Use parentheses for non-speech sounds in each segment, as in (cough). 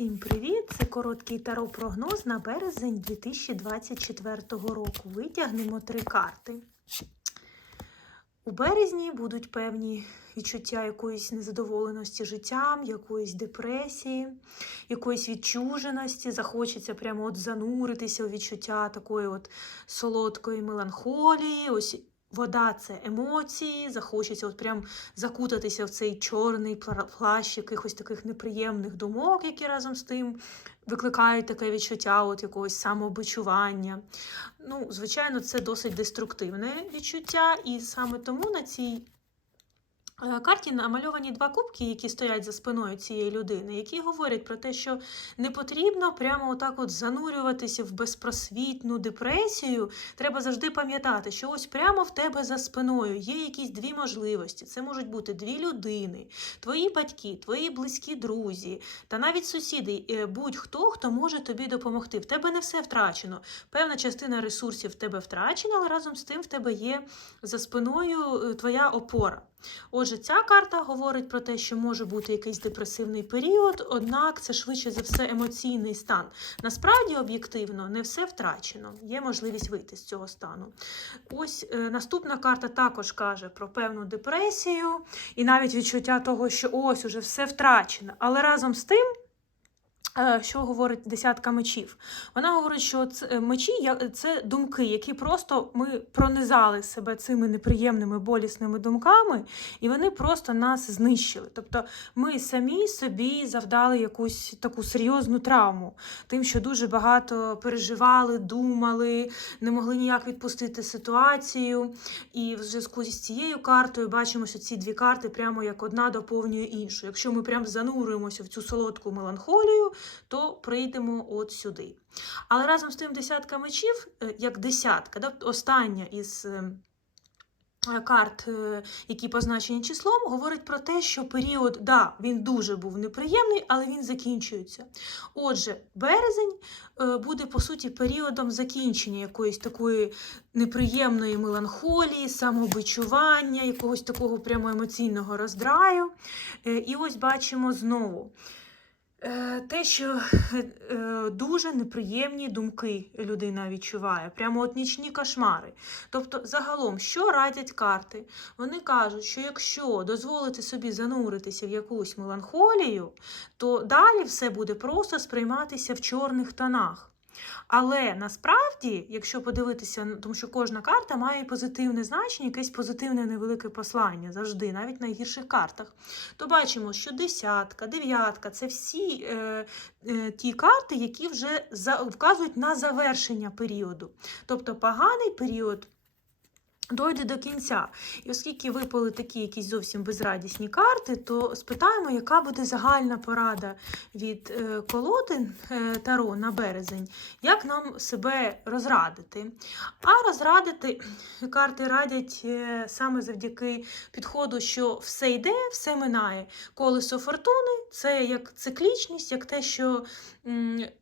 Всім привіт! Це короткий таро прогноз на березень 2024 року. Витягнемо три карти. У березні будуть певні відчуття якоїсь незадоволеності життям, якоїсь депресії, якоїсь відчуженості. Захочеться прямо от зануритися у відчуття такої от солодкої меланхолії. Ось вода це емоції, захочеться от прям закутатися в цей чорний пла- плащ якихось таких неприємних думок, які разом з тим викликають таке відчуття от якогось самобичування. Ну, звичайно, це досить деструктивне відчуття, і саме тому на цій карті намальовані два кубки, які стоять за спиною цієї людини, які говорять про те, що не потрібно прямо отак от занурюватися в безпросвітну депресію. Треба завжди пам'ятати, що ось прямо в тебе за спиною є якісь дві можливості. Це можуть бути дві людини, твої батьки, твої близькі друзі, та навіть сусіди, е, будь-хто, хто може тобі допомогти. В тебе не все втрачено. Певна частина ресурсів в тебе втрачена, але разом з тим в тебе є за спиною е, твоя опора. Отже, ця карта говорить про те, що може бути якийсь депресивний період, однак це швидше за все емоційний стан. Насправді, об'єктивно, не все втрачено. Є можливість вийти з цього стану. Ось е, наступна карта також каже про певну депресію і навіть відчуття того, що ось уже все втрачено. Але разом з тим. Е, Що говорить десятка мечів? Вона говорить, що це е, мечі я- це думки, які просто ми пронизали себе цими неприємними болісними думками, і вони просто нас знищили. Тобто ми самі собі завдали якусь таку серйозну травму, тим, що дуже багато переживали, думали, не могли ніяк відпустити ситуацію. І в зв'язку з цією картою бачимо, що ці дві карти прямо як одна доповнює іншу. Якщо ми прямо занурюємося в цю солодку меланхолію, то прийдемо от сюди. Але разом з тим десятка мечів, е, як десятка, да, остання із. е, е, Карт, які позначені числом, говорить про те, що період, да, він дуже був неприємний, але він закінчується. Отже, березень буде по суті періодом закінчення якоїсь такої неприємної меланхолії, самобичування, якогось такого прямо емоційного роздраю. І ось бачимо знову. Е, Те, що е, дуже неприємні думки людина відчуває, прямо от нічні кошмари. Тобто, загалом, що радять карти? Вони кажуть, що якщо дозволити собі зануритися в якусь меланхолію, то далі все буде просто сприйматися в чорних тонах. Але насправді, якщо подивитися, тому що кожна карта має позитивне значення, якесь позитивне невелике послання завжди, навіть на гірших картах, то бачимо, що десятка, дев'ятка це всі е, е, ті карти, які вже за, вказують на завершення періоду. Тобто поганий період. Дойде до кінця. І оскільки випали такі якісь зовсім безрадісні карти, то спитаємо, яка буде загальна порада від е, колоди е, Таро на березень, як нам себе розрадити. А розрадити (clears throat) карти радять е, саме завдяки підходу, що все йде, все минає. Колесо фортуни це як циклічність, як те, що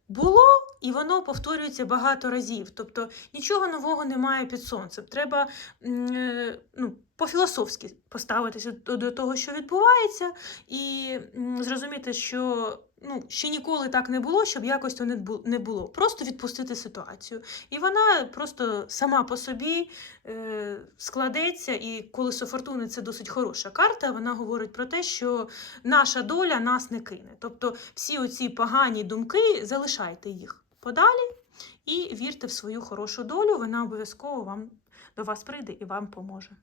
було, і воно повторюється багато разів. Тобто нічого нового немає під сонцем. Треба ну, по-філософськи поставитися до, того, що відбувається, і зрозуміти, що ну, ще ніколи так не було, щоб якось то не було. Просто відпустити ситуацію. І вона просто сама по собі е, складеться, і колесо фортуни це досить хороша карта. Вона говорить про те, що наша доля нас не кине. Тобто всі оці погані думки, залишайте їх подалі і вірте в свою хорошу долю, вона обов'язково вам до вас прийде і вам поможе.